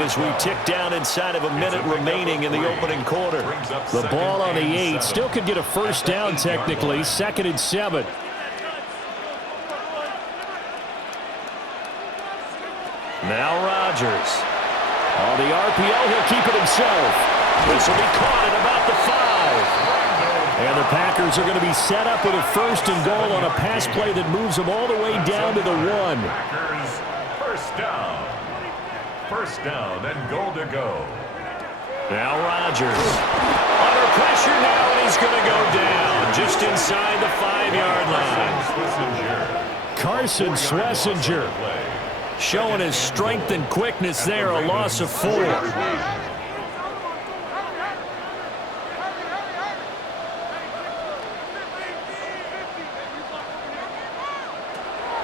point as we tick down inside of a minute remaining in the opening quarter. The ball on the 8. Still could get a first down technically. 2nd and 7. Now Rodgers. On the RPO, he'll keep it himself. This will be caught at about the 5. And the Packers are going to be set up with a 1st and goal on a pass play that moves them all the way down to the 1. Packers, first down. First down and goal to go. Now Rodgers. Under pressure now, and he's going to go down just inside the 5-yard line. Carson Schlesinger. Showing his strength and quickness there, a loss of 4.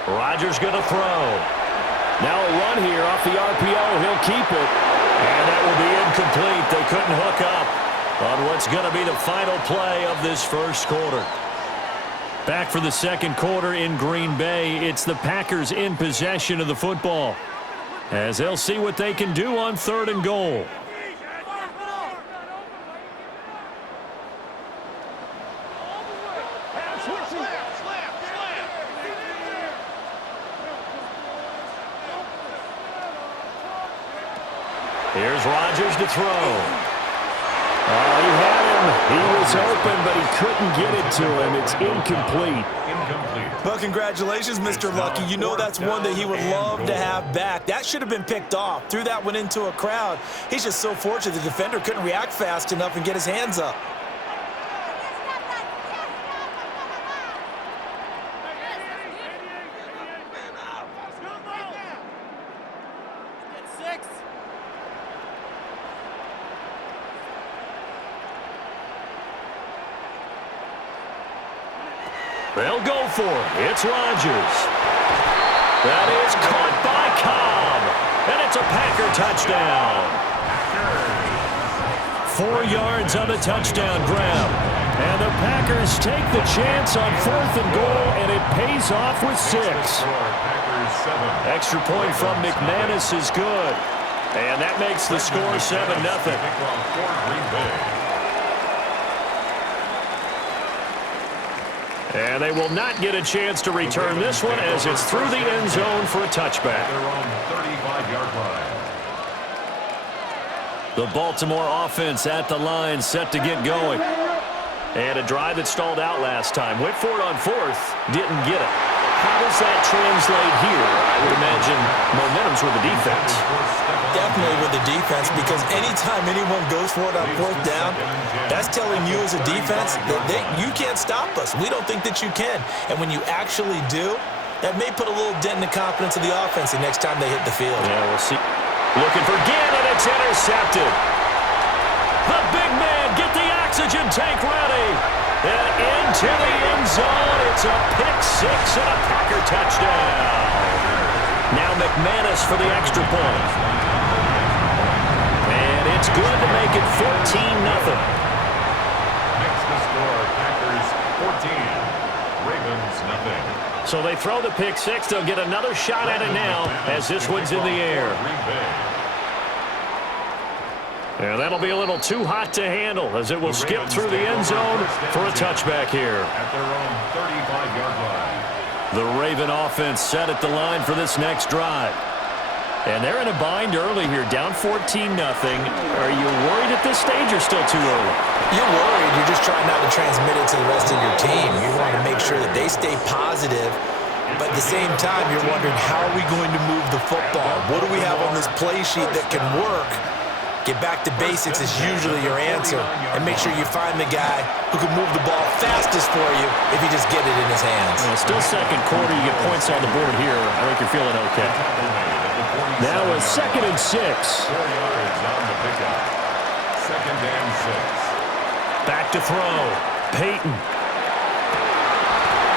Rodgers going to throw. Now a run here off the RPO. He'll keep it. And that will be incomplete. They couldn't hook up on what's going to be the final play of this first quarter. Back for the second quarter in Green Bay. It's the Packers in possession of the football, as they'll see what they can do on 3rd and goal. Here's Rodgers to throw. Oh, he had him. He was open, but he couldn't get it to him. It's incomplete. Well, congratulations, Mr. Lucky. You know that's one that he would love to have back. That should have been picked off. Threw that one into a crowd. He's just so fortunate the defender couldn't react fast enough and get his hands up. They'll go for it. It's Rodgers. That is caught by Cobb. And it's a Packer touchdown. 4 yards on the touchdown grab. And the Packers take the chance on 4th and goal, and it pays off with 6. Extra point from McManus is good. And that makes the score 7-0. And they will not get a chance to return this one as it's through the end zone for a touchback. The Baltimore offense at the line, set to get going. And a drive that stalled out last time. Went for it on 4th, didn't get it. How does that translate here? I would imagine momentum's with the defense. Definitely with the defense, because anytime anyone goes for it on 4th down, that's telling you as a defense that you can't stop us. We don't think that you can. And when you actually do, that may put a little dent in the confidence of the offense the next time they hit the field. Yeah, we'll see. Looking for Ginn, and it's intercepted. The big man, get the oxygen tank ready. And into the end zone, it's a pick-6 and a Packer touchdown. Now McManus for the extra point. And it's good to make it 14-0. Next to score, Packers 14, Ravens nothing. So they throw the pick-6. They'll get another shot at it now as this one's in the air. And that'll be a little too hot to handle as it will skip through the end zone for a touchback here. At their own 35-yard line. The Raven offense set at the line for this next drive. And they're in a bind early here, down 14-0. Are you worried at this stage or still too early? You're worried. You're just trying not to transmit it to the rest of your team. You want to make sure that they stay positive. But at the same time, you're wondering, how are we going to move the football? What do we have on this play sheet that can work? Get back to basics is usually your answer. And make sure you find the guy who can move the ball fastest for you if you just get it in his hands. Well, still second quarter. You get points on the board here. I think you're feeling okay. Now a 2nd and 6. 4 yards on the pickup. 2nd and 6. Back to throw. Peyton.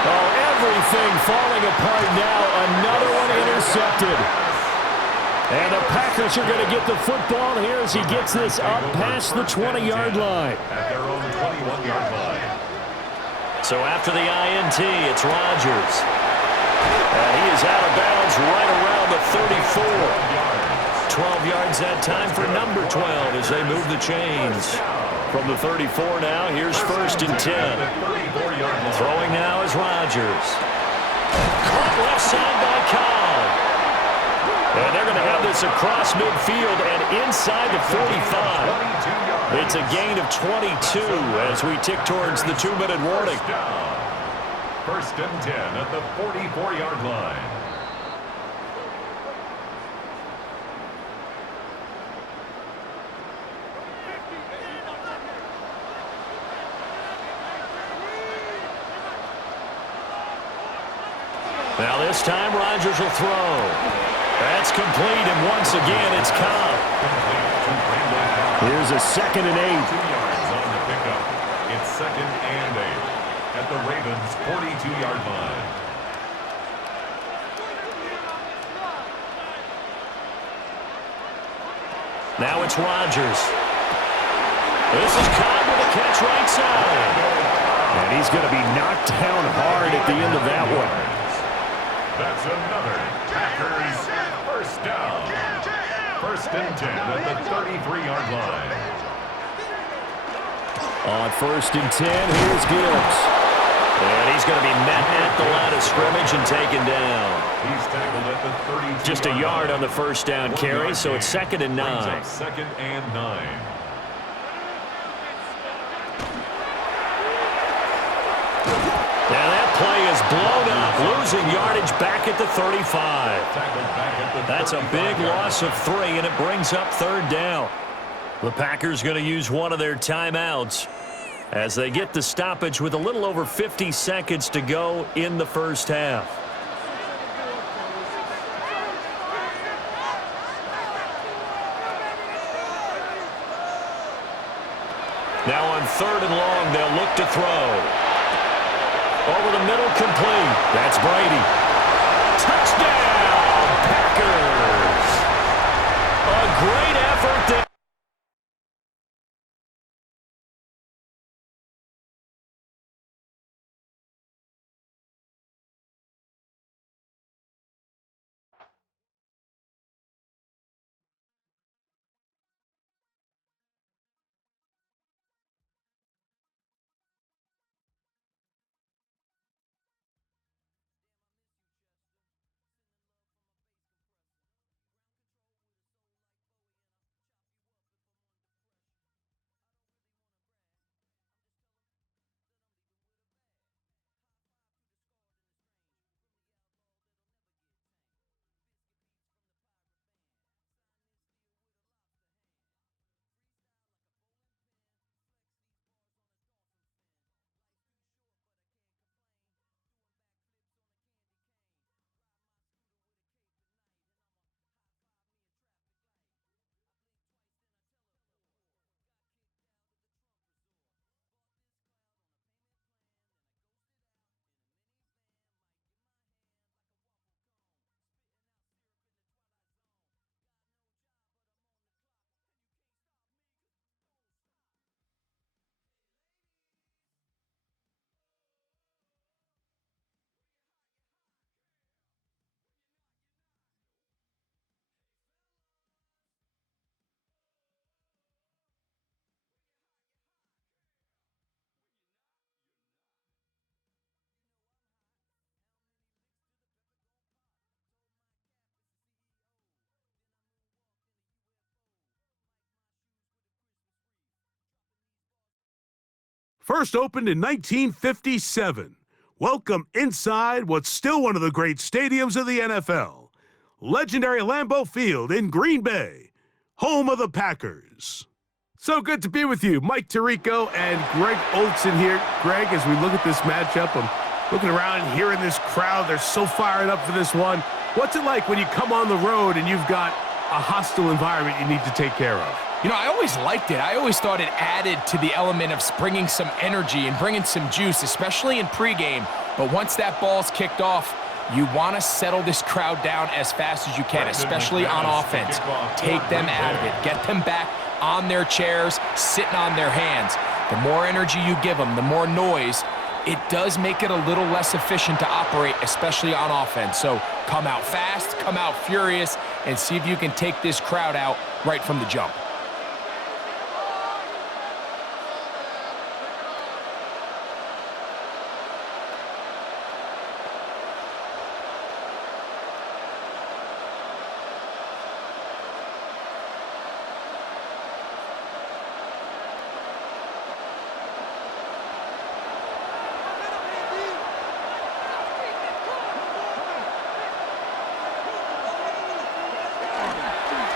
Oh, everything falling apart now. Another one intercepted. And the Packers are going to get the football here as he gets this up past the 20-yard line. At their own 21-yard line. So after the INT, it's Rodgers. And he is out of bounds right around the 34. 12 yards that time for number 12 as they move the chains. From the 34 now, here's 1st and 10. Throwing now is Rodgers. Caught left side by Cobb. And they're going to have this across midfield and inside the 45. It's a gain of 22 as we tick towards the 2-minute warning. 1st and 10 at the 44-yard line. Now this time Rodgers will throw. That's complete, and once again it's Cobb. Here's a 2nd and 8. 2 yards on the pickup. It's 2nd and 8 at the Ravens' 42-yard line. Now it's Rodgers. This is Cobb with a catch right side. And he's going to be knocked down hard at the end of that one. That's another Packers 1st down. 1st and 10 at the 33-yard line. On 1st and 10, here's Gibbs. And he's going to be met at the line of scrimmage and taken down. He's tackled at the 32. Just a yard on the 1st down carry, so it's 2nd and 9. 2nd and 9. Now that play is blown up, losing yardage back at the 35. That's a big loss of 3, and it brings up 3rd down. The Packers going to use one of their timeouts as they get the stoppage with a little over 50 seconds to go in the 1st half. Now on 3rd and long, they'll look to throw. Over the middle, complete. That's Brady. Touchdown, Packers. A great effort there. First opened in 1957. Welcome inside what's still one of the great stadiums of the NFL. Legendary Lambeau Field in Green Bay, home of the Packers. So good to be with you. Mike Tirico and Greg Olson here. Greg, as we look at this matchup, I'm looking around and hearing this crowd. They're so fired up for this one. What's it like when you come on the road and you've got a hostile environment you need to take care of? You know, I always liked it. I always thought it added to the element of bringing some energy and bringing some juice, especially in pregame. But once that ball's kicked off, you want to settle this crowd down as fast as you can, especially on offense. Take them out of it. Get them back on their chairs, sitting on their hands. The more energy you give them, the more noise, it does make it a little less efficient to operate, especially on offense. So come out fast, come out furious, and see if you can take this crowd out right from the jump.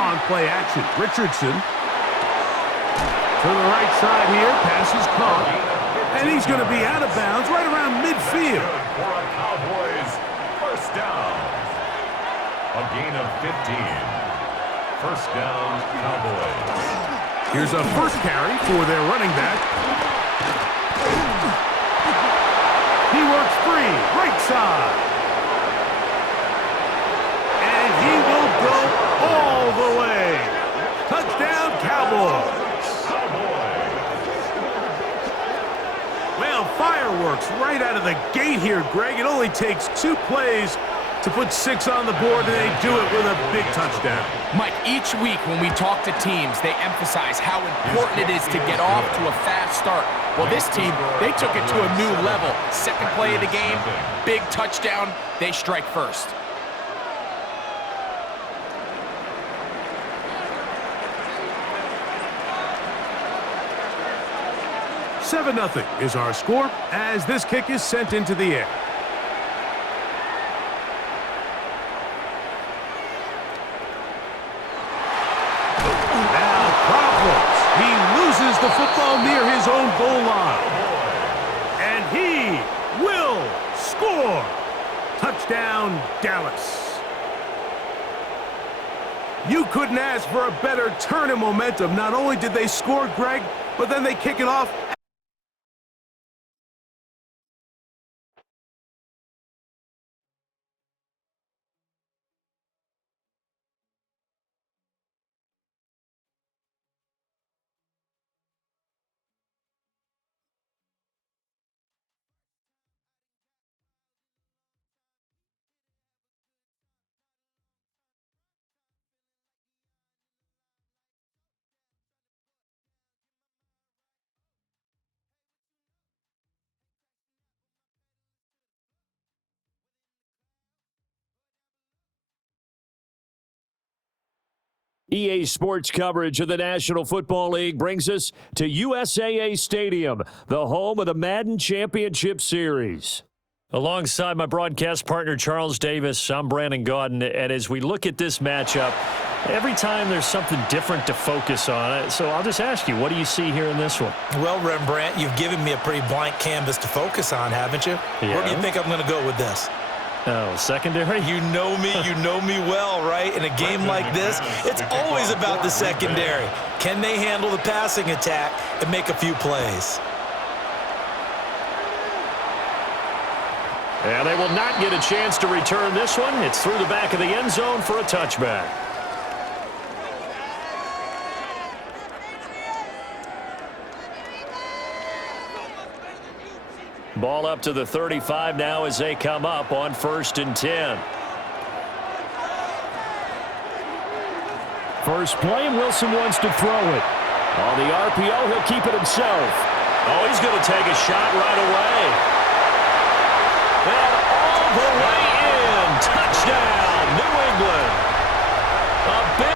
On play action, Richardson. To the right side here, pass is caught. And he's going to be out of bounds right around midfield. For a Cowboys first down. A gain of 15. First down, Cowboys. Here's a first carry for their running back. He works free, right side. And he will go all the way. Touchdown, Cowboys. Well, fireworks right out of the gate here, Greg. It only takes 2 plays to put 6 on the board, and they do it with a big touchdown. Mike, each week when we talk to teams, they emphasize how important it is to get off to a fast start. Well, this team, they took it to a new level. Second play of the game, big touchdown, they strike first. 7-0 is our score as this kick is sent into the air. Now problems. He loses the football near his own goal line. And he will score. Touchdown, Dallas. You couldn't ask for a better turn in momentum. Not only did they score, Greg, but then they kick it off. EA Sports coverage of the National Football League brings us to USAA Stadium, the home of the Madden Championship Series. Alongside my broadcast partner, Charles Davis, I'm Brandon Gaudin, and as we look at this matchup, every time there's something different to focus on. So I'll just ask you, what do you see here in this one? Well, Rembrandt, you've given me a pretty blank canvas to focus on, haven't you? Yeah. Where do you think I'm going to go with this? Oh, secondary? You know me well, right? In a game like this, it's always about the secondary. Can they handle the passing attack and make a few plays? And they will not get a chance to return this one. It's through the back of the end zone for a touchback. Ball up to the 35 now as they come up on 1st and 10. First play, and Wilson wants to throw it. On the RPO, he'll keep it himself. Oh, he's going to take a shot right away. And all the way in. Touchdown, New England. A big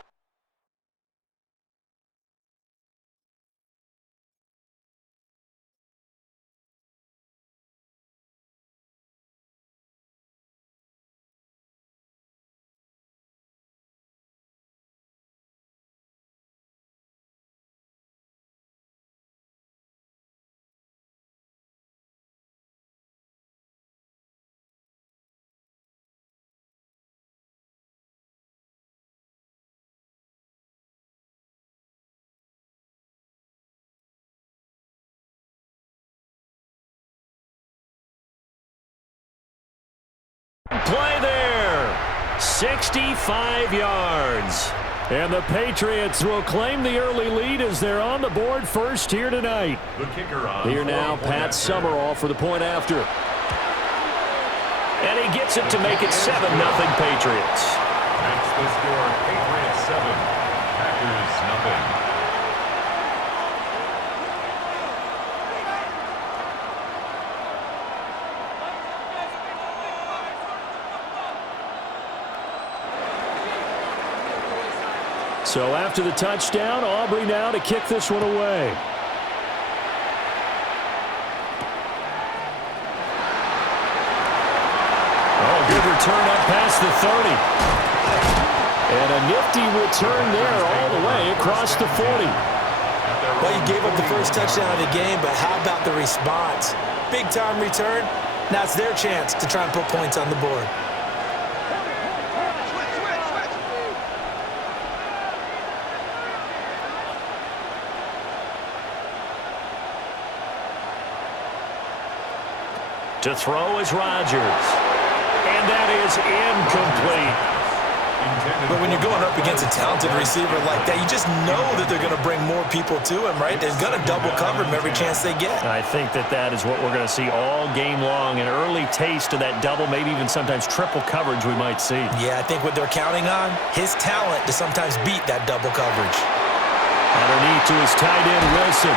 play there. 65 yards. And the Patriots will claim the early lead as they're on the board first here tonight. The kicker on Here now, Pat Summerall for the point after. And he gets it to make it 7-0 Patriots. The score, Patriots 7, Packers nothing. So after the touchdown, Aubrey now to kick this one away. Oh, good return up past the 30. And a nifty return there all the way across the 40. Well, you gave up the first touchdown of the game, but how about the response? Big-time return. Now it's their chance to try and put points on the board. To throw is Rodgers. And that is incomplete. But when you're going up against a talented receiver like that, you just know that they're going to bring more people to him, right? They're going to double cover him every chance they get. I think that is what we're going to see all game long. An early taste of that double, maybe even sometimes triple coverage we might see. Yeah, I think what they're counting on, his talent to sometimes beat that double coverage. Underneath to his tight end, Wilson.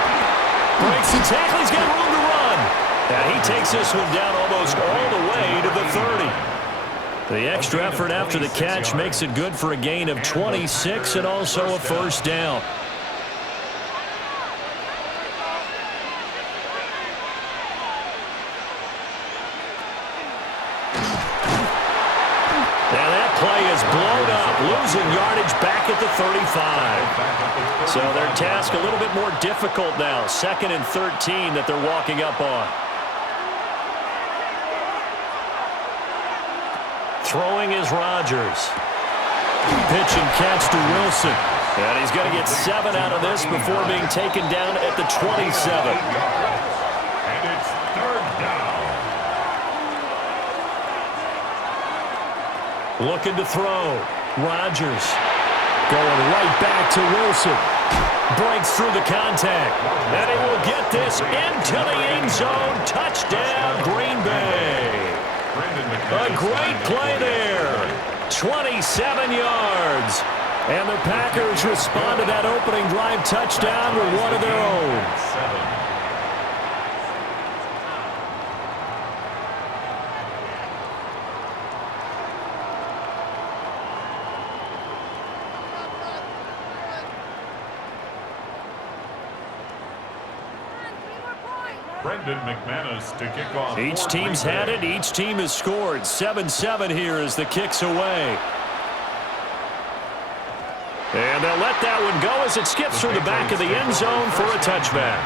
Breaks the tackle. He's got room to run. And he takes this one down almost all the way to the 30. The extra effort after the catch makes it good for a gain of 26 and also a first down. Now that play is blown up, losing yardage back at the 35. So their task a little bit more difficult now. 2nd and 13 that they're walking up on. Throwing is Rodgers. Pitch and catch to Wilson. And he's going to get 7 out of this before being taken down at the 27. And it's 3rd down. Looking to throw. Rodgers going right back to Wilson. Breaks through the contact. And he will get this into the end zone. Touchdown, Green Bay. A great play there. 27 yards. And the Packers respond to that opening drive touchdown with one of their own. McManus to kick off. Each team's had it. Each team has scored. 7-7 here as the kick's away. And they'll let that one go as it skips through the back of the end zone for a touchback.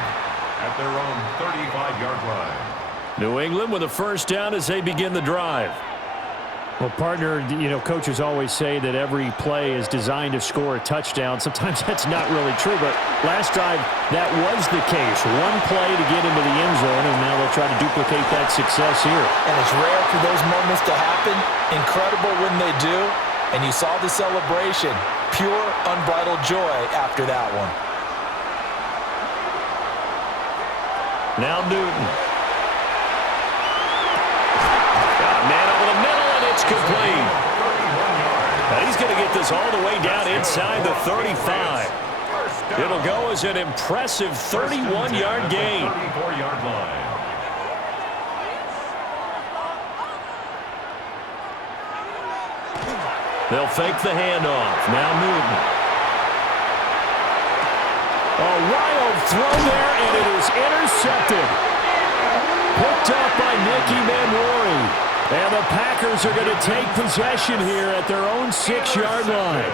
At their own 35-yard line. New England with a first down as they begin the drive. Well, partner, coaches always say that every play is designed to score a touchdown. Sometimes that's not really true, but last drive, that was the case. One play to get into the end zone, and now they'll try to duplicate that success here. And it's rare for those moments to happen. Incredible when they do. And you saw the celebration. Pure, unbridled joy after that one. Now Newton. Got a man over the middle, and it's complete. Now he's going to get this all the way down inside the 35. It'll go as an impressive 31-yard gain. 34-yard line. They'll fake the handoff. Now Newton. A wild throw there, and it is intercepted. Picked up by Nicky Manwari. And the Packers are going to take possession here at their own 6-yard line.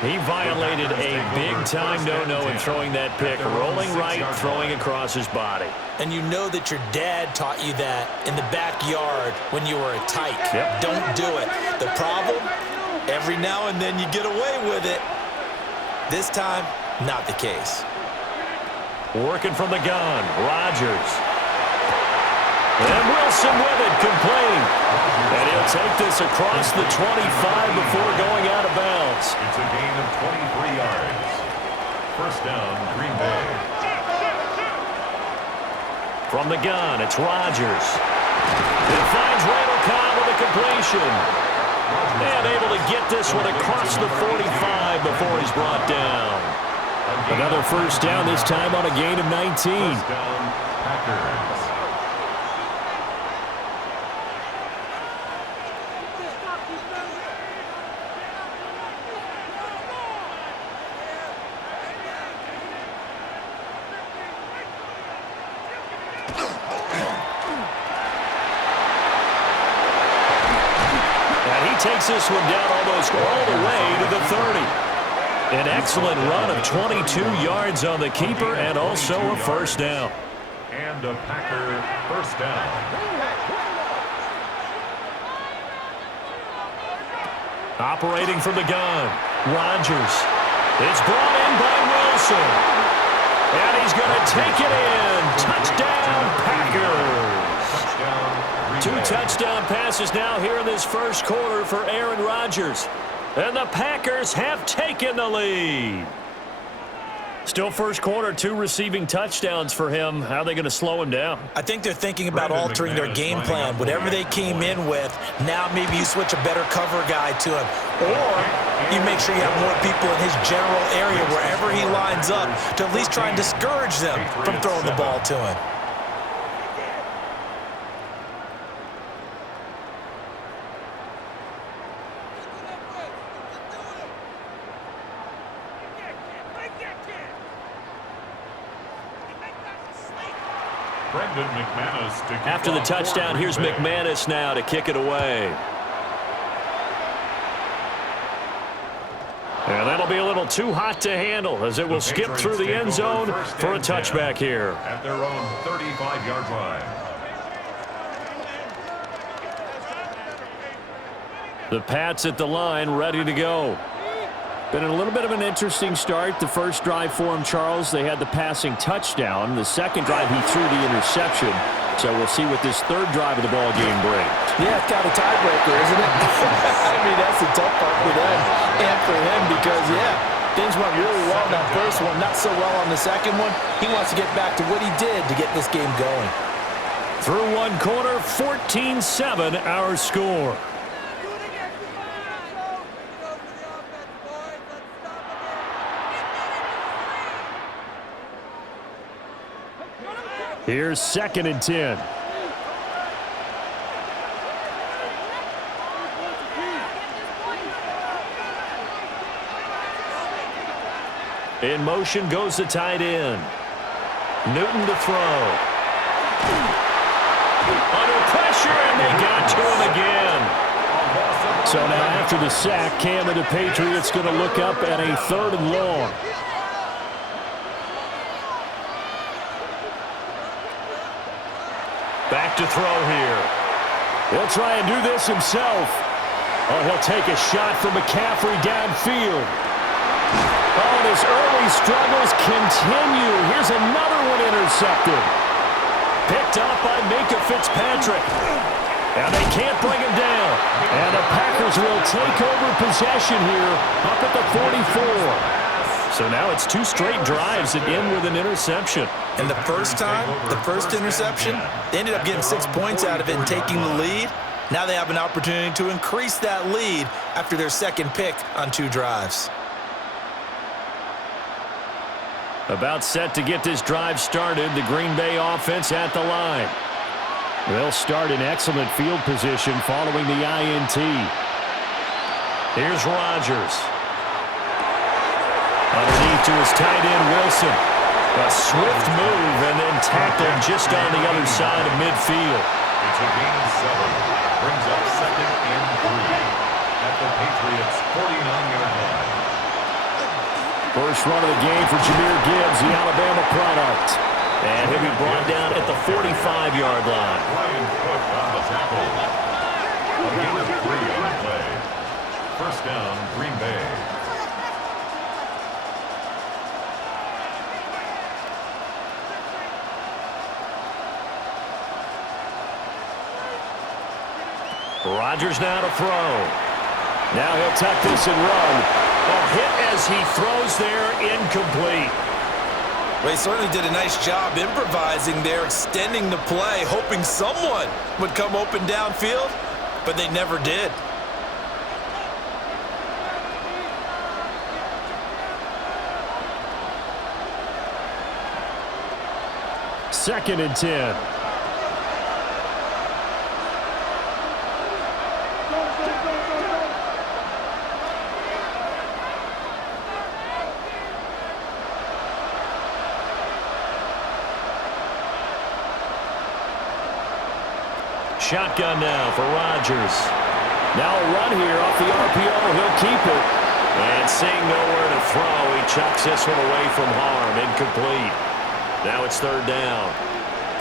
He violated a big-time no-no in throwing that pick. Rolling right, throwing across his body. And you know that your dad taught you that in the backyard when you were a tyke. Yep. Don't do it. The problem, every now and then you get away with it. This time, not the case. Working from the gun, Rodgers. And Wilson with it, complete. And he'll take this across the 25 before going out of bounds. It's a gain of 23 yards. First down, Green Bay. From the gun, it's Rodgers. It finds Randall Cobb with a completion. And able to get this one across the 45 before he's brought down. Another first down, this time on a gain of 19. First down, Packers. Takes this one down almost all the way to the 30. An excellent run of 22 yards on the keeper and also a first down. And a Packer first down. Operating from the gun, Rodgers. It's brought in by Wilson. And he's going to take it in. Touchdown, Packers. Two touchdown passes now here in this first quarter for Aaron Rodgers. And the Packers have taken the lead. Still first quarter, 2 receiving touchdowns for him. How are they going to slow him down? I think they're thinking about altering their game plan. Whatever they came in with, now maybe you switch a better cover guy to him. Or you make sure you have more people in his general area wherever he lines up to at least try and discourage them from throwing the ball to him. After the touchdown, here's McManus now to kick it away. And that'll be a little too hot to handle as it will skip through the end zone for a touchback here. At their own 35-yard line. The Pats at the line, ready to go. Been a little bit of an interesting start. The first drive for him, Charles, they had the passing touchdown. The second drive, he threw the interception. So we'll see what this third drive of the ball game brings. Yeah, it's kind of a tiebreaker, isn't it? I mean, that's the tough part for them and for him because, yeah, things went really well in that first one, not so well on the second one. He wants to get back to what he did to get this game going. Through one quarter, 14-7 our score. Here's 2nd and 10. In motion goes the tight end. Newton to throw. Under pressure, and they got to him again. So now after the sack, Cam and the Patriots going to look up at a 3rd and long. Back to throw here. He'll try and do this himself. Oh, he'll take a shot from McCaffrey downfield. Oh, and his early struggles continue. Here's another one intercepted. Picked up by Minka Fitzpatrick. And they can't bring him down. And the Packers will take over possession here up at the 44. So now it's 2 straight drives that end with an interception. And the first time, the first interception, they ended up getting 6 points out of it and taking the lead. Now they have an opportunity to increase that lead after their second pick on 2 drives. About set to get this drive started, the Green Bay offense at the line. They'll start in excellent field position following the INT. Here's Rodgers. Underneath to his tight end, Wilson. A swift move and then tackled just on the other side of midfield. It's a gain of 7. Brings up 2nd and 3 at the Patriots' 49-yard line. First run of the game for Jahmyr Gibbs, the Alabama product. And he'll be brought down at the 45-yard line. Ryan Cook on the tackle. A gain of 3 on the play. First down, Green Bay. Rodgers now to throw. Now he'll tuck this and run. A hit as he throws there, incomplete. Well, he certainly did a nice job improvising there, extending the play, hoping someone would come open downfield, but they never did. 2nd and 10. Shotgun now for Rodgers. Now a run here off the RPO. He'll keep it. And seeing nowhere to throw, he chucks this one away from harm. Incomplete. Now it's 3rd down.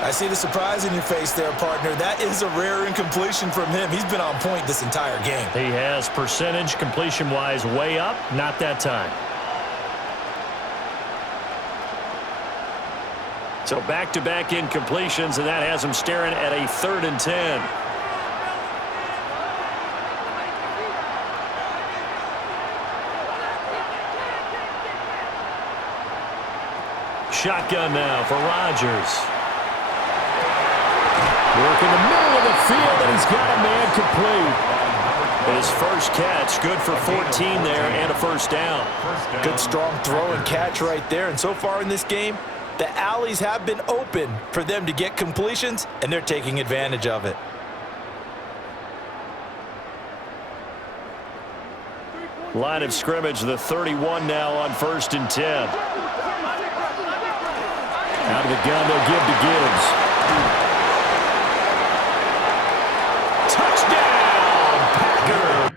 I see the surprise in your face there, partner. That is a rare incompletion from him. He's been on point this entire game. He has percentage completion-wise way up. Not that time. So back-to-back incompletions, and that has him staring at a 3rd and 10. Shotgun now for Rodgers. Work in the middle of the field, and he's got a man complete. His first catch, good for 14 there, and a 1st down. Good strong throw and catch right there. And so far in this game, the alleys have been open for them to get completions, and they're taking advantage of it. Line of scrimmage, the 31 now on 1st and 10. Out of the gun, they'll give to Gibbs. Touchdown, Packers!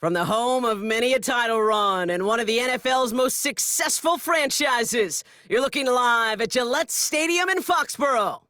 From the home of many a title run and one of the NFL's most successful franchises, you're looking live at Gillette Stadium in Foxborough.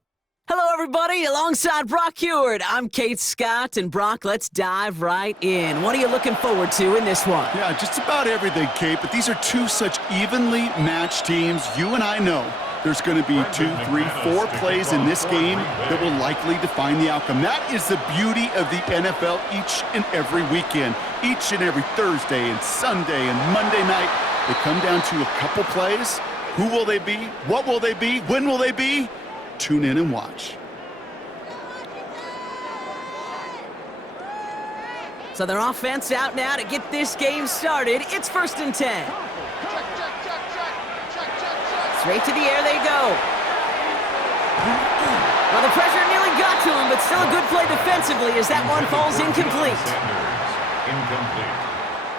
Hello, everybody. Alongside Brock Heward, I'm Kate Scott. And, Brock, let's dive right in. What are you looking forward to in this one? Yeah, just about everything, Kate. But these are two such evenly matched teams. You and I know there's going to be 2, 3, 4 plays in this game that will likely define the outcome. That is the beauty of the NFL each and every weekend. Each and every Thursday and Sunday and Monday night, they come down to a couple plays. Who will they be? What will they be? When will they be? Tune in and watch. So their offense out now to get this game started. It's 1st and 10. Straight to the air they go. Well, the pressure nearly got to him, but still a good play defensively as that one falls incomplete.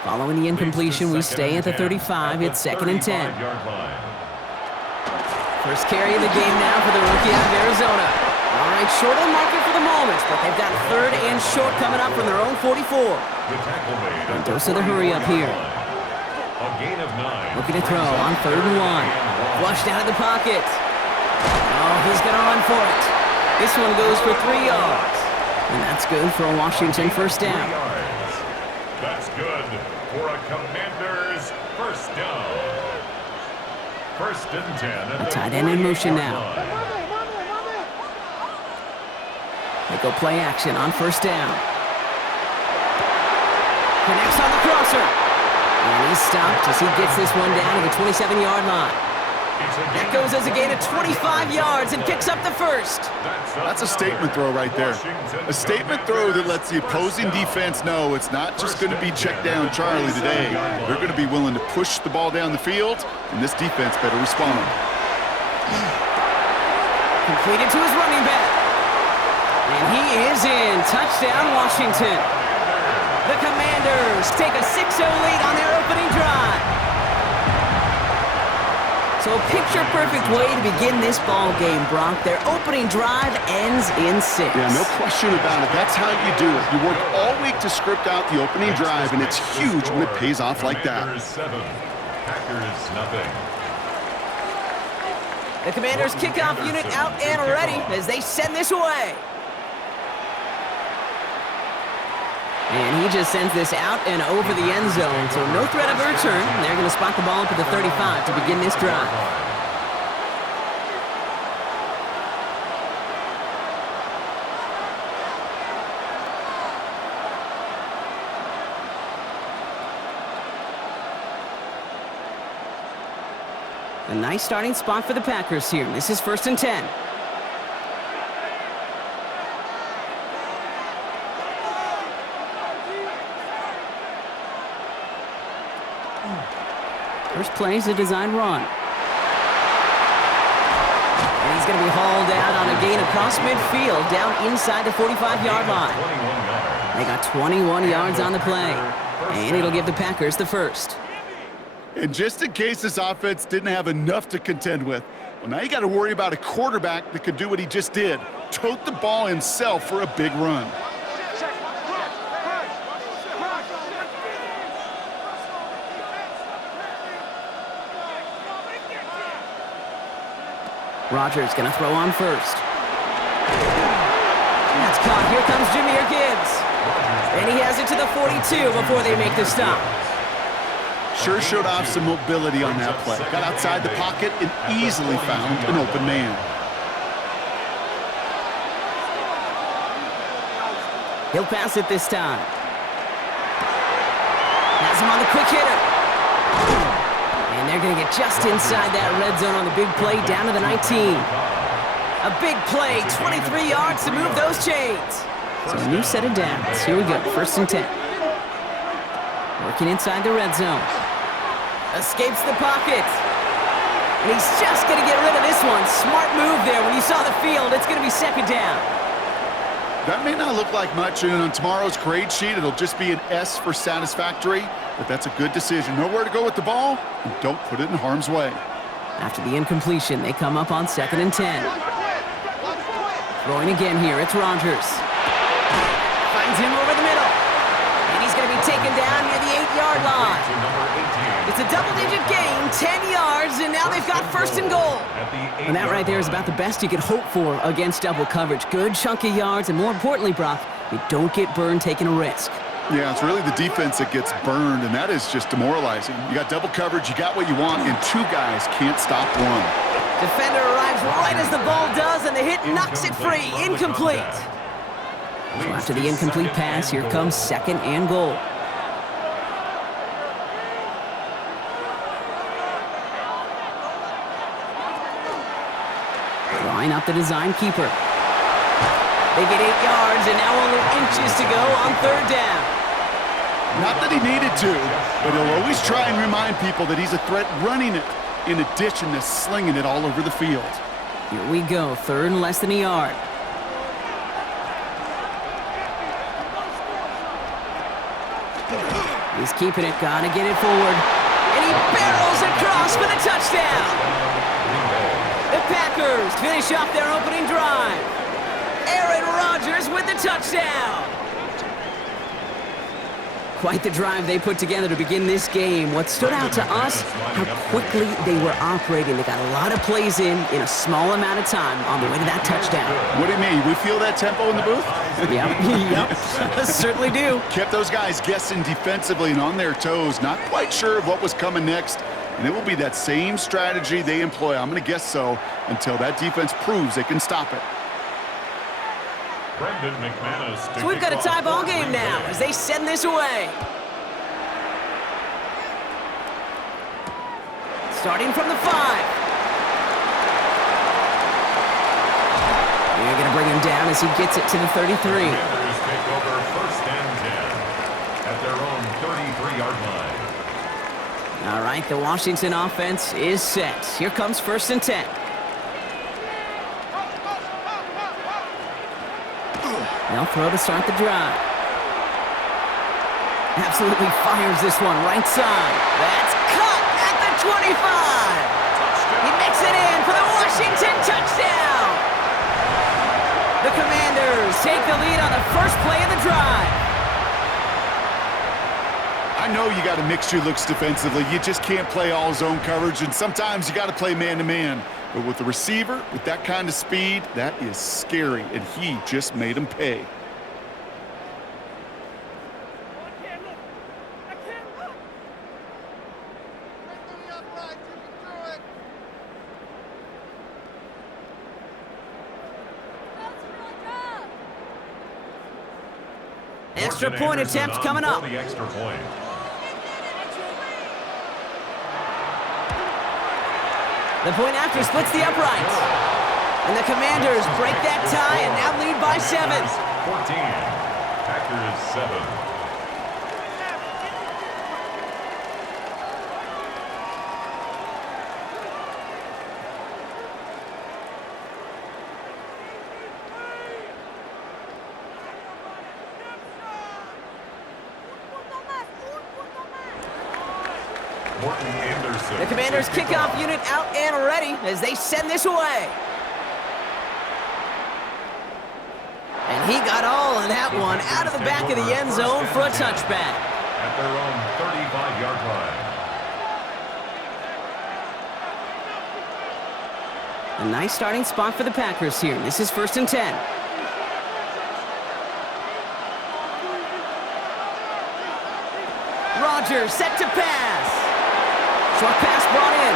Following the incompletion, we stay at the 35. It's 2nd and 10. First carry of the game now for the rookie out of Arizona. All right, short of the market for the moment, but they've got 3rd and short coming up from their own 44. Dose of the hurry up here. Looking to throw on 3rd and 1. Flushed out of the pocket. Oh, he's going to run for it. This one goes for 3 yards. And that's good for a Washington 1st down. That's good for a Commanders 1st down. 1st and 10. A tight end in motion now. They go play action on 1st down. Connects on the crosser. And he's stopped as he gets this one down to the 27-yard line. That goes as a gain of 25 yards and picks up the first. That's a statement throw right there. A statement throw that lets the opposing defense know it's not just going to be check down Charlie today. They're going to be willing to push the ball down the field, and this defense better respond. Completed to his running back. And he is in. Touchdown, Washington. The Commanders take a 6-0 lead on their opening drive. So a picture-perfect way to begin this ball game, Brock. Their opening drive ends in 6. Yeah, no question about it. That's how you do it. You work all week to script out the opening drive, and it's huge when it pays off like that. Packers nothing. The Commanders' kickoff unit out and ready as they send this away. And he just sends this out and over the end zone, so no threat of a return. They're going to spot the ball up at the 35 to begin this drive. A nice starting spot for the Packers here. This is 1st and 10. First play is a design run. And he's going to be hauled out on a gain across midfield down inside the 45-yard line. They got 21 yards on the play. And it'll give the Packers the first. And just in case this offense didn't have enough to contend with, well, now you got to worry about a quarterback that could do what he just did, tote the ball himself for a big run. Rodgers going to throw on first. That's caught. Here comes Jahmyr Gibbs. And he has it to the 42 before they make the stop. Sure showed off some mobility on that play. Got outside the pocket and easily found an open man. He'll pass it this time. Has him on the quick hitter. And they're going to get just inside that red zone on the big play down to the 19. A big play, 23 yards to move those chains. So a new set of downs. Here we go, 1st and 10. Working inside the red zone. Escapes the pocket. And he's just going to get rid of this one. Smart move there. When you saw the field, it's going to be 2nd down. That may not look like much, and on tomorrow's grade sheet, it'll just be an S for satisfactory, but that's a good decision. Know where to go with the ball, and don't put it in harm's way. After the incompletion, they come up on 2nd and 10. Throwing again here, it's Rodgers. Finds him over the middle. And he's going to be taken down near the 8-yard line. It's a double-digit gain, 10 yards, and now they've got 1st and goal. And that right there is about the best you could hope for against double coverage. Good chunky yards, and more importantly, Brock, you don't get burned taking a risk. Yeah, it's really the defense that gets burned, and that is just demoralizing. You got double coverage, you got what you want, and 2 guys can't stop one. Defender arrives right as the ball does, and the hit knocks it free. Incomplete. So after the incomplete pass, here comes 2nd and goal. Line up the design keeper. They get 8 yards, and now only inches to go on 3rd down. Not that he needed to, but he'll always try and remind people that he's a threat running it, in addition to slinging it all over the field. Here we go, 3rd and less than a yard. He's keeping it, gotta get it forward. And he barrels across for the touchdown. The Packers finish off their opening drive. Aaron Rodgers with the touchdown. Quite the drive they put together to begin this game. What stood out to us, how quickly they were operating. They got a lot of plays in a small amount of time on the way to that touchdown. What do you mean? We feel that tempo in the booth? Yep, certainly do. Kept those guys guessing defensively and on their toes, not quite sure of what was coming next. And it will be that same strategy they employ, I'm going to guess so, until that defense proves they can stop it. So we've got a tie ball game now as they send this away. Starting from the 5. to bring him down as he gets it to the 33. Commanders take over 1st and 10 at their own 33-yard line. All right, the Washington offense is set. Here comes 1st and 10. They'll throw to start the drive. Absolutely fires this one right side. That's cut at the 25. He makes it in for the Washington touchdown. The Commanders take the lead on the first play of the drive. I know you got a mixture looks defensively. You just can't play all zone coverage, and sometimes you got to play man-to-man. But with the receiver, with that kind of speed, that is scary, and he just made him pay. Extra point attempt coming up. The extra point. The point after splits the uprights. And the Commanders break that tie and now lead by 7. 14. Packers 7. The Commanders' kickoff unit out and ready as they send this away. And he got all of that one out of the back of the end zone for a touchback. At their own 35-yard line. A nice starting spot for the Packers here. This is 1st and 10. Rodgers set to pass. Short pass brought in.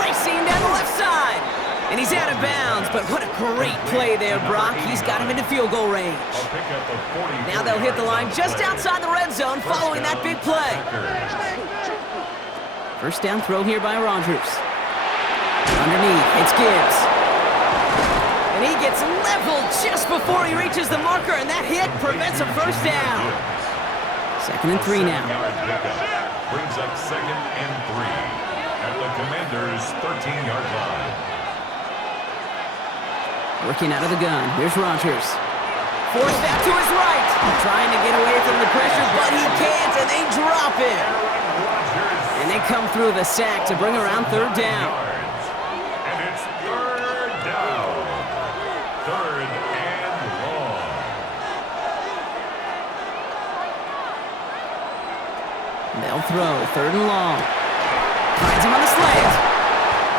Racing down the left side. And he's out of bounds, but what a great play there, Brock. He's got him into field goal range. Now they'll hit the line just outside the red zone following that big play. First down throw here by Rodgers. Underneath, it's Gibbs. And he gets leveled just before he reaches the marker, and that hit prevents a first down. 2nd and 3 now. Brings up 2nd and 3 at the Commanders' 13-yard line. Working out of the gun. Here's Rodgers. Forced out to his right. Trying to get away from the pressure, but he can't, and they drop it. And they come through the sack to bring around 3rd down. And it's 3rd down. 3rd and long. They'll throw 3rd and long. Finds him on the slant.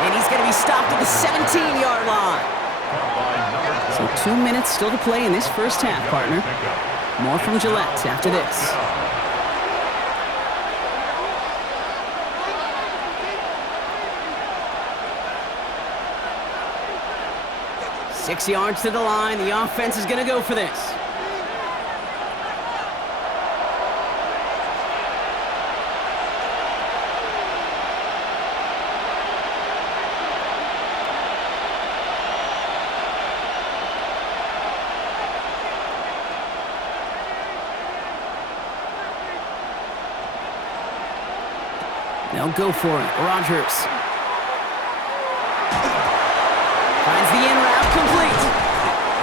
And he's going to be stopped at the 17-yard line. So 2 minutes still to play in this first half, partner. More from Gillette after this. Six yards to the line. The offense is going to go for this. They'll go for it. Rodgers. Finds the in route complete.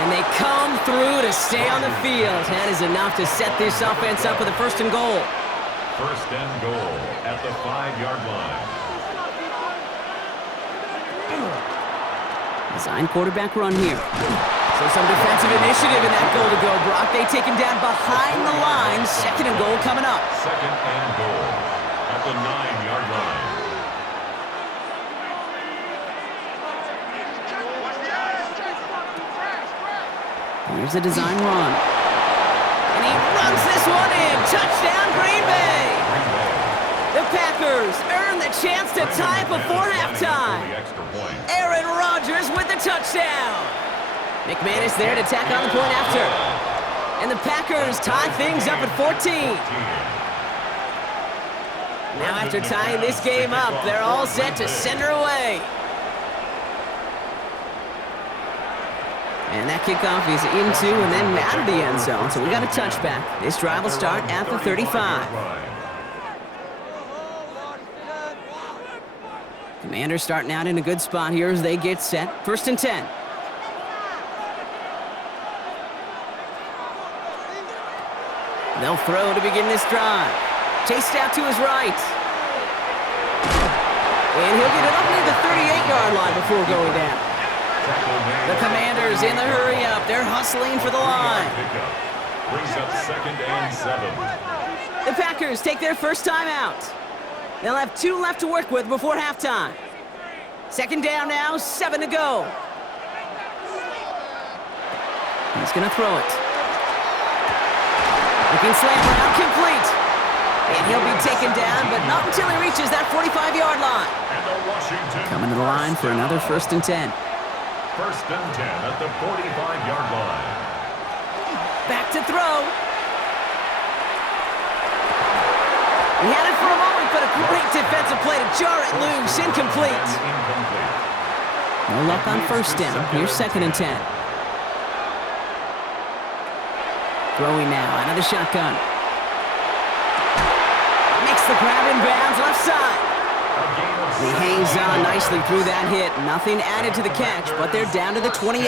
And they come through to stay on the field. That is enough to set this offense up with a 1st and goal. 1st and goal at the 5-yard line. Design quarterback run here. So some defensive initiative in that goal to go, Brock. They take him down behind the line. 2nd and goal coming up. 2nd and goal at the 9-yard line. Here's the design run. And he runs this one in. Touchdown, Green Bay. The Packers earn the chance to tie it before halftime. Aaron Rodgers with the touchdown. McManus there to tack on the point after. And the Packers tie things up at 14. Now after tying this game up, they're all set to send her away. And that kickoff is into and then out of the end zone, so we got a touchback. This drive will start at the 35. Commanders starting out in a good spot here as they get set. 1st and 10. They'll throw to begin this drive. Chased out to his right. And he'll get it up near the 38-yard line before going down. The Commanders in the hurry up. They're hustling for the line. Brings up 2nd and 7. The Packers take their first time out. They'll have 2 left to work with before halftime. 2nd down now, 7 to go. He's going to throw it. Looking slant route, complete. And he'll be taken down, but not until he reaches that 45-yard line. Coming to the line for another 1st and 10. 1st and 10 at the 45-yard line. Back to throw. He had it for a moment, but a great defensive play to jar it loose. Incomplete. No luck on 1st down. Here's 2nd and 10. Throwing now out of the shotgun. Makes the grab in bounds, left side. He hangs on nicely through that hit. Nothing added to the catch, but they're down to the 28.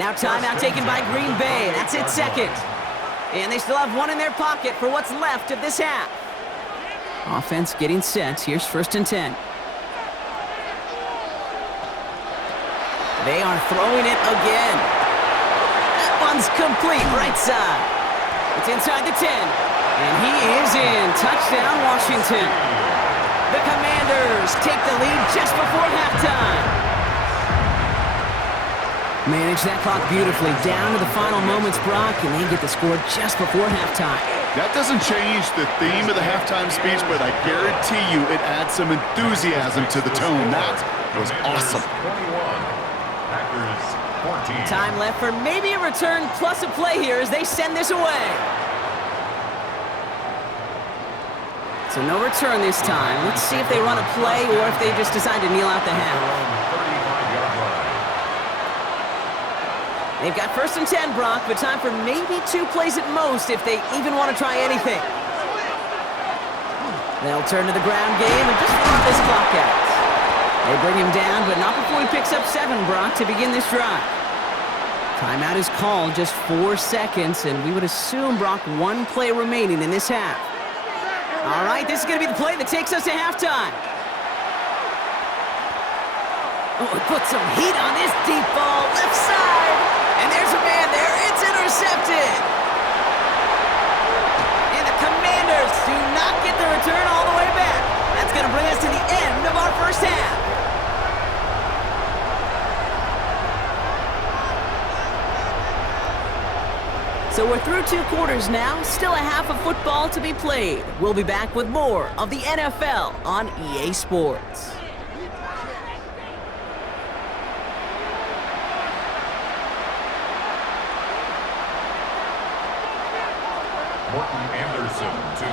Now timeout taken by Green Bay. That's it, 2nd. And they still have 1 in their pocket for what's left of this half. Offense getting set. Here's 1st and 10. They are throwing it again. That one's complete, right side. It's inside the 10. And he is in. Touchdown, Washington. The Commanders take the lead just before halftime. Manage that clock beautifully down to the final moments, Brock, and they get the score just before halftime. That doesn't change the theme of the halftime speech, but I guarantee you it adds some enthusiasm to the tone. That was awesome. 21. Packers 14. Time left for maybe a return plus a play here as they send this away. So no return this time. Let's see if they run a play or if they just decide to kneel out the half. They've got 1st and 10, Brock, but time for maybe 2 plays at most if they even want to try anything. They'll turn to the ground game and just run this clock out. They bring him down, but not before he picks up 7, Brock, to begin this drive. Timeout is called, just 4 seconds, and we would assume, Brock, 1 play remaining in this half. All right, this is going to be the play that takes us to halftime. Oh, it puts some heat on this deep ball, left side. And there's a man there. It's intercepted. And the Commanders do not get the return all the way back. That's going to bring us to the end of our first half. So we're through 2 quarters now. Still a half of football to be played. We'll be back with more of the NFL on EA Sports.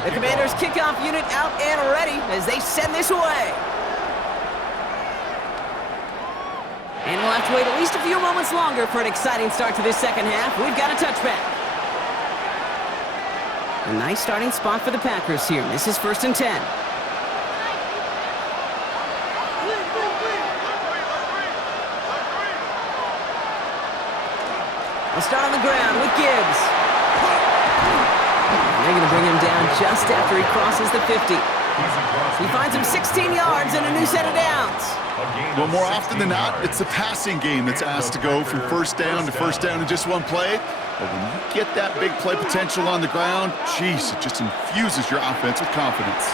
The Commanders' kickoff unit out and ready as they send this away. And we'll have to wait at least a few moments longer for an exciting start to this second half. We've got a touchback. A nice starting spot for the Packers here. This is 1st and 10. They'll start on the ground with Gibbs. They're going to bring him down just after he crosses the 50. He finds him 16 yards and a new set of downs. Well, more often than not, it's the passing game that's asked to go from 1st down to 1st down in just 1 play. But when you get that big play potential on the ground, geez, it just infuses your offense with confidence.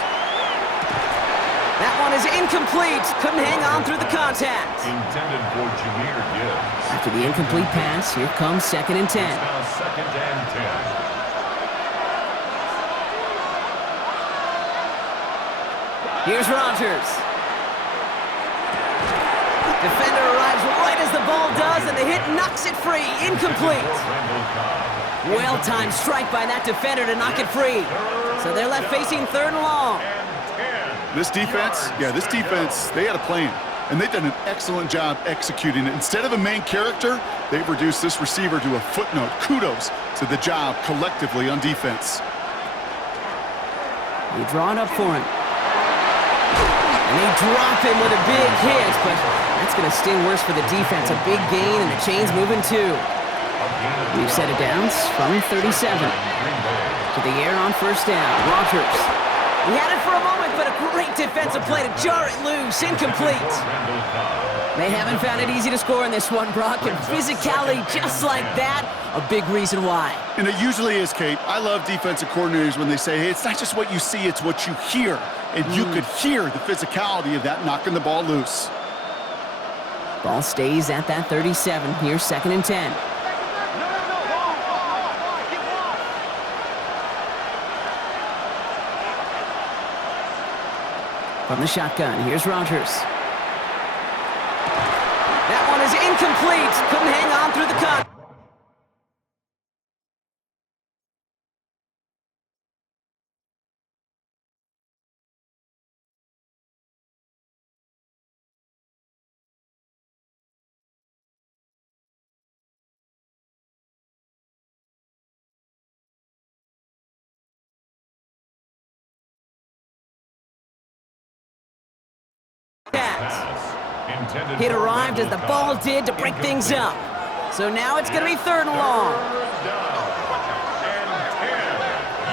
That one is incomplete. Couldn't hang on through the contact. Intended for Jameer Gibbs. After the incomplete pass, here comes 2nd and 10. Now 2nd and 10. Here's Rodgers. Defender arrives right as the ball does, and the hit knocks it free. Incomplete. Well-timed strike by that defender to knock it free. So they're left facing 3rd and long. This defense, they had a plan. and they've done an excellent job executing it. Instead of a main character, they've reduced this receiver to a footnote. Kudos to the job collectively on defense. You draw it up for him. And they drop him with a big hit, but that's going to sting worse for the defense. A big gain, and the chain's moving too. We've set it down from 37. To the air on first down. Rodgers. He had it for a moment, but a great defensive play to jar it loose. Incomplete. They haven't found it easy to score in this one, Brock, and physicality just like that, a big reason why. And it usually is, Kate. I love defensive coordinators when they say, hey, it's not just what you see, it's what you hear. And you could hear the physicality of that knocking the ball loose. Ball stays at that 37. Here's 2nd and 10. From the shotgun, here's Rodgers. That one is incomplete. Couldn't hang on through the cut. It arrived as the ball did to break things up. So now it's going to be 3rd and long. And 10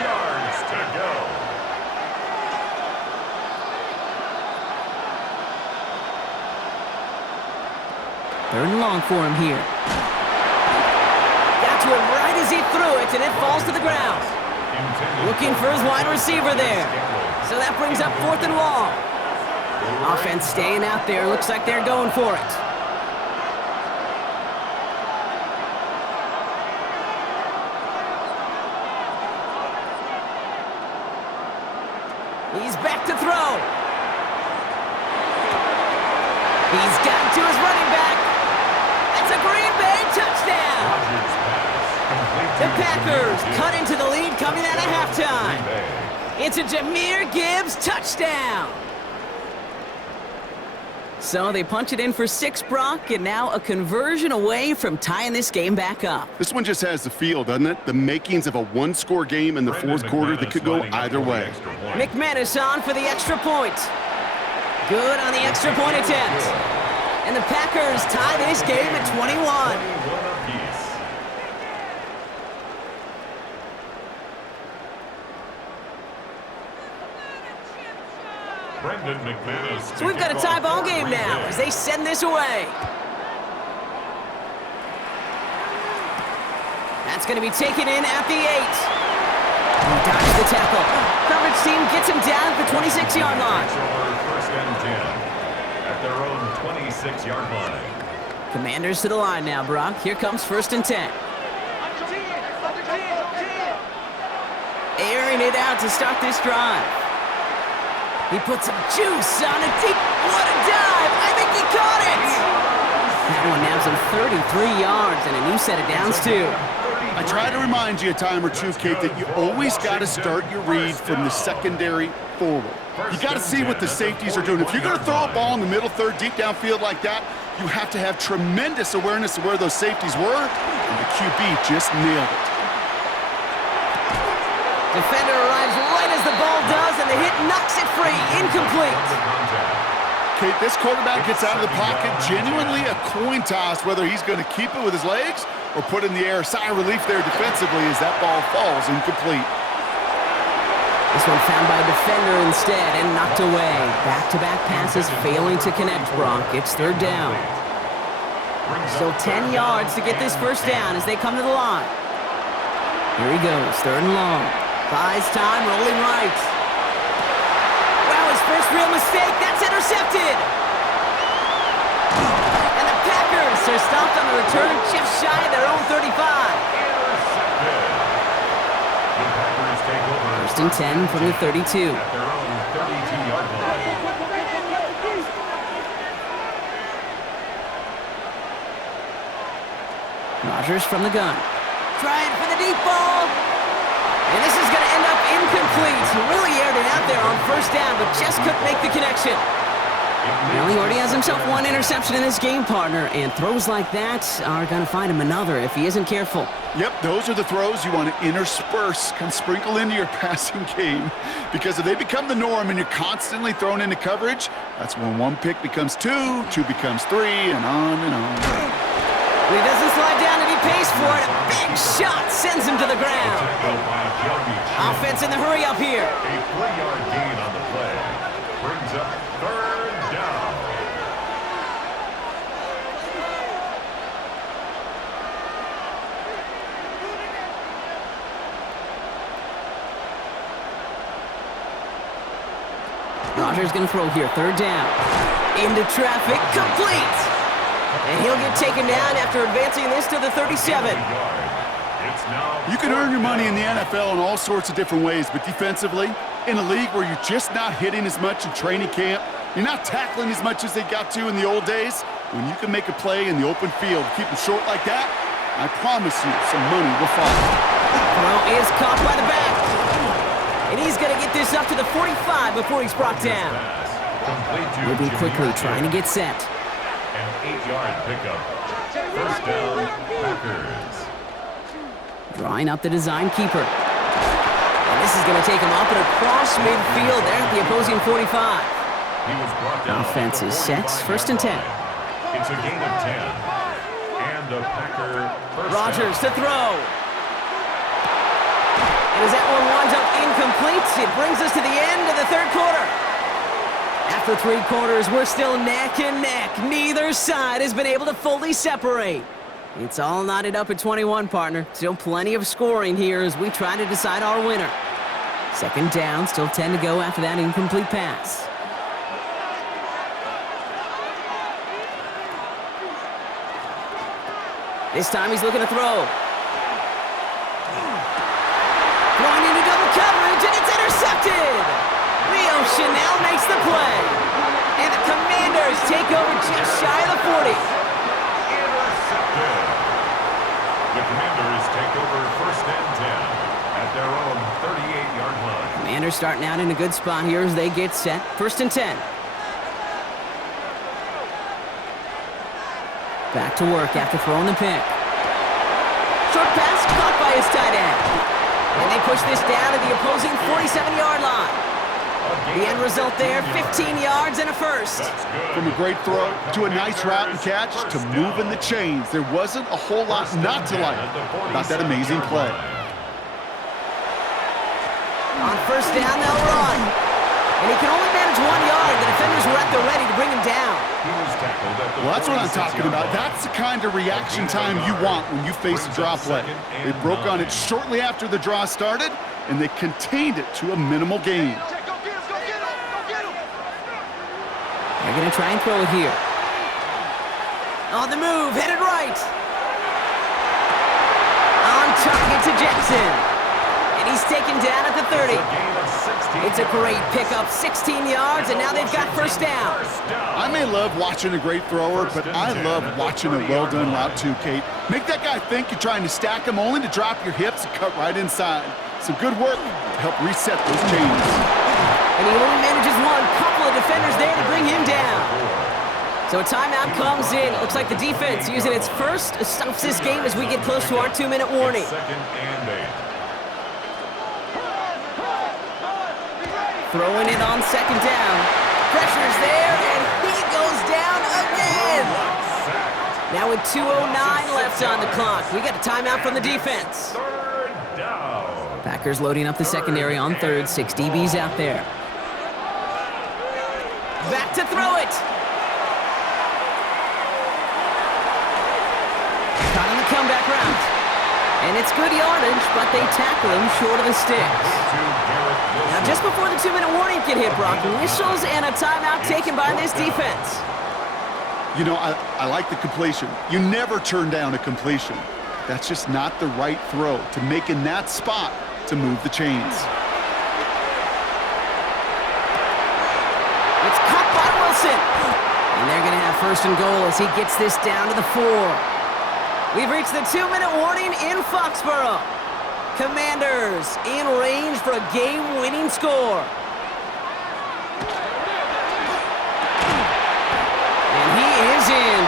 yards to go. Third and long for him here. Got to him right as he threw it, and it falls to the ground. Looking for his wide receiver there. So that brings up 4th and long. Offense staying out there. Looks like they're going for it. He's back to throw. He's gotten to his running back. That's a Green Bay touchdown. The Packers cut into the lead coming out of halftime. It's a Jahmyr Gibbs touchdown. So they punch it in for 6, Brock, and now a conversion away from tying this game back up. This one just has the feel, doesn't it? The makings of a one-score game in the 4th quarter that could go either way. McManus on for the extra point. Good on the extra point attempt. And the Packers tie this game at 21. So we've got a tie ball game now as they send this away. That's going to be taken in at the 8. He dodges the tackle. Coverage team gets him down at the 26-yard line. 1st and 10 at their own 26-yard line. Commanders to the line now, Brock. Here comes 1st and 10. Airing it out to start this drive. He put some juice on it deep. What a dive! I think he caught it! That one nabs him 33 yards and a new set of downs, too. I try to remind you a time or two, Kate, that you always got to start your read from the secondary forward. You got to see what the safeties are doing. If you're going to throw a ball in the middle third, deep downfield like that, you have to have tremendous awareness of where those safeties were, and the QB just nailed it. Defender arrives right as the ball does, and the hit knocks it free. Incomplete. Kate, this quarterback gets out of the pocket, genuinely a coin toss whether he's going to keep it with his legs or put in the air. Sigh of relief there defensively as that ball falls incomplete. This one found by a defender instead and knocked away. Back-to-back passes failing to connect, Brock. It's 3rd down. Still 10 yards to get this 1st down as they come to the line. Here he goes, 3rd and long. Buys time, rolling right. Wow, his first real mistake. That's intercepted. And the Packers are stopped on the return just shy of their own 35. 1st and 10 from the 32. At their own 32-yard line. Rodgers from the gun. Trying for the deep ball. And this is going to end up incomplete. He really aired it out there on 1st down, but just couldn't make the connection. Well, he already has himself one interception in this game, partner, and throws like that are going to find him another if he isn't careful. Yep, those are the throws you want to intersperse, kind of sprinkle into your passing game. Because if they become the norm and you're constantly thrown into coverage, that's when one pick becomes two, two becomes three, and on and on. He doesn't slide down and he pays for it. A big shot sends him to the ground. Offense in the hurry up here. A 3-yard gain on the play brings up 3rd down. Rodgers going to throw here. 3rd down. Into traffic. Complete. And he'll get taken down after advancing this to the 37. You can earn your money in the NFL in all sorts of different ways, but defensively, in a league where you're just not hitting as much in training camp, you're not tackling as much as they got to in the old days, when you can make a play in the open field, keep them short like that, I promise you some money will follow. Throw is caught by the back. And he's going to get this up to the 45 before he's brought down. Moving quickly, trying to get set. An 8-yard pickup. 1st down, Packers. Drawing up the design keeper. And this is going to take him up and across midfield there at the opposing 45. He was brought down. Offense is set. 1st and 10. It's a gain of 10. And a Packer first Rodgers down. to throw. And as that one winds up incomplete, it brings us to the end of the 3rd quarter. After 3 quarters, we're still neck and neck. Neither side has been able to fully separate. It's all knotted up at 21, partner. Still plenty of scoring here as we try to decide our winner. 2nd down, still 10 to go after that incomplete pass. This time he's looking to throw. Throwing into double coverage, and it's intercepted! Rio Chanel makes the play. And the Commanders take over just shy of the 40. Intercepted. The Commanders take over 1st and 10 at their own 38-yard line. Commanders starting out in a good spot here as they get set. 1st and 10. Back to work after throwing the pick. Short pass caught by his tight end. And they push this down to the opposing 47-yard line. The end result there, 15 yards and a first. From a great throw to a nice route and catch to moving the chains, there wasn't a whole lot not to like about that amazing play. On 1st down, they'll run. And he can only manage 1 yard. The defenders were at the ready to bring him down. Well, that's what I'm talking about. That's the kind of reaction time you want when you face a draw play. They broke on it shortly after the draw started, and they contained it to a minimal gain. They're going to try and throw it here. On the move, headed right. On target to Jackson. And he's taken down at the 30. It's a great pickup, 16 yards, and now they've got 1st down. I may love watching a great thrower, but I love watching a well-done route too, Kate. Make that guy think you're trying to stack him only to drop your hips and cut right inside. Some good work to help reset those chains. And he only manages one. Couple of defenders there to bring him down. So a timeout comes in. Looks like the defense using its first stops this game as we get close to our 2-minute warning. 2nd and 8. Throwing it on 2nd down. Pressure's there, and he goes down again. Now with 2:09 left on the clock, we got a timeout from the defense. 3rd down. Packers loading up the secondary on 3rd. 6 DBs out there. Back to throw it. Caught on the comeback route. And it's good yardage, but they tackle him short of the sticks. Now, just before the 2-minute warning can hit, Brock, whistles and a timeout taken by this defense. You know, I like the completion. You never turn down a completion. That's just not the right throw to make in that spot to move the chains. It's caught by Wilson. And they're going to have 1st and goal as he gets this down to the 4. We've reached the 2-minute warning in Foxborough. Commanders in range for a game-winning score.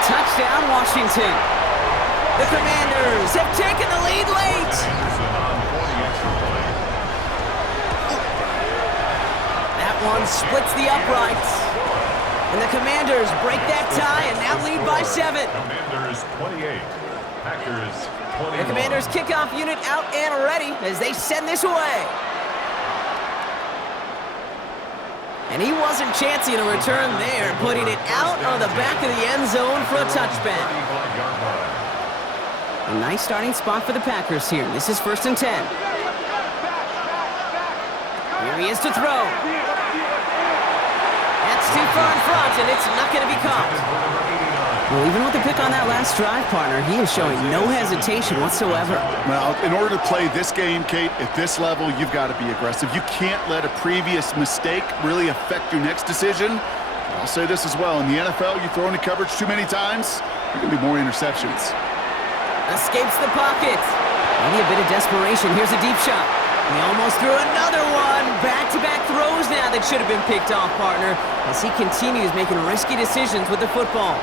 touchdown, Washington. The Commanders have taken the lead late. That one splits the uprights. And the Commanders break that tie and now lead by 7. Commanders 28, Packers 21. The Commanders kickoff unit out and ready as they send this away. And he wasn't chancing a return there, putting it out on the back of the end zone for a touchback. A nice starting spot for the Packers here. This is 1st and 10. Here he is to throw. That's too far in front, and it's not going to be caught. Well, even with the pick on that last drive, partner, he is showing no hesitation whatsoever. Well, in order to play this game, Kate, at this level, you've got to be aggressive. You can't let a previous mistake really affect your next decision. I'll say this as well. In the NFL, you throw into coverage too many times, there are going to be more interceptions. Escapes the pocket. Maybe a bit of desperation. Here's a deep shot. He almost threw another one. Back-to-back throws now that should have been picked off, partner, as he continues making risky decisions with the football.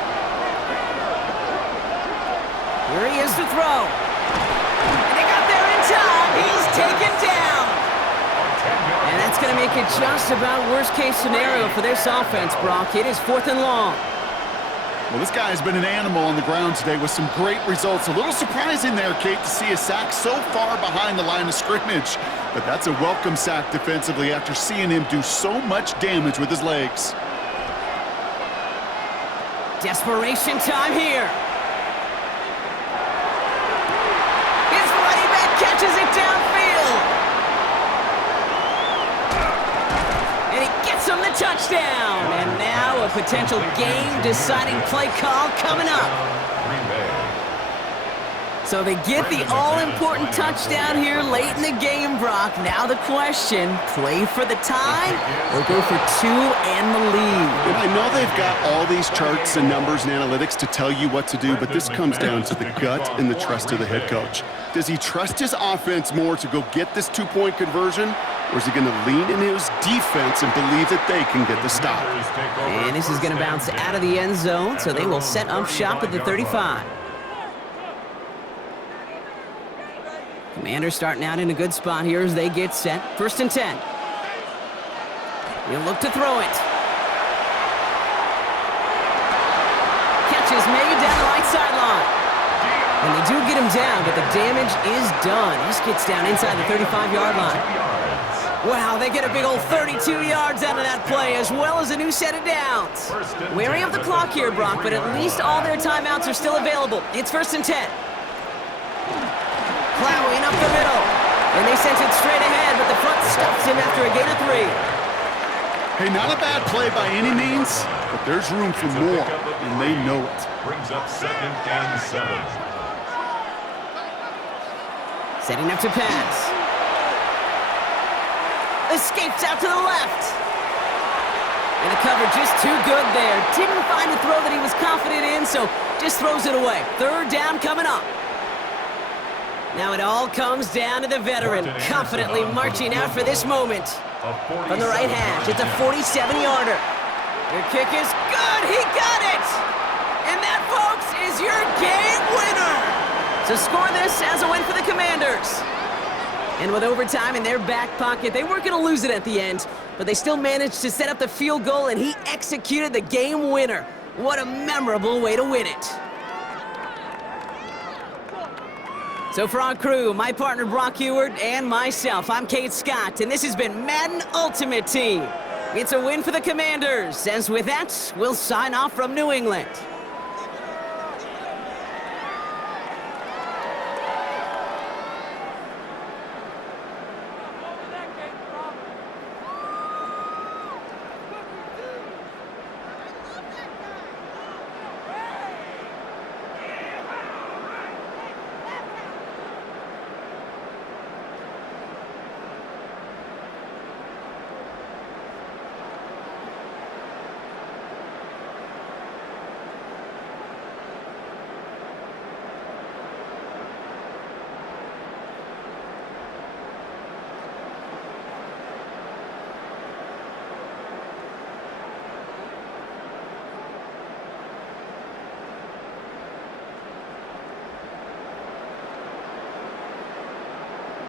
Here he is to throw. And they got there in time. He's taken down. And that's going to make it just about worst-case scenario for this offense, Brock. It is 4th and long. Well, this guy has been an animal on the ground today with some great results. A little surprising there, Kate, to see a sack so far behind the line of scrimmage. But that's a welcome sack defensively after seeing him do so much damage with his legs. Desperation time here. His running back catches it downfield. And he gets him the touchdown. And now a potential game-deciding play call coming up. So they get the all-important touchdown here late in the game, Brock. Now the question, play for the tie or go for 2 and the lead? And I know they've got all these charts and numbers and analytics to tell you what to do, but this comes down to the gut and the trust of the head coach. Does he trust his offense more to go get this 2-point conversion, or is he going to lean into his defense and believe that they can get the stop? And this is going to bounce out of the end zone, so they will set up shop at the 35. Commanders starting out in a good spot here as they get set. 1st and 10. He'll look to throw it. Catch is made down the right sideline. And they do get him down, but the damage is done. This gets down inside the 35-yard line. Wow, they get a big old 32 yards out of that play, as well as a new set of downs. Wary of the clock here, Brock, but at least all their timeouts are still available. It's 1st and 10. Plowing up the middle. And they sent it straight ahead, but the front stuffs him after a gain of 3. Hey, not a bad play by any means, but there's room for more, and they know it. Brings up 2nd and 7. Setting up to pass. Escapes out to the left. And the cover just too good there. Didn't find a throw that he was confident in, so just throws it away. 3rd down coming up. Now it all comes down to the veteran, confidently marching out for this moment. From the right hash, it's a 47-yarder. Your kick is good, he got it! And that, folks, is your game winner! So score this as a win for the Commanders. And with overtime in their back pocket, they weren't going to lose it at the end, but they still managed to set up the field goal, and he executed the game winner. What a memorable way to win it. So for our crew, my partner Brock Heward and myself, I'm Kate Scott, and this has been Madden Ultimate Team. It's a win for the Commanders, as with that, we'll sign off from New England.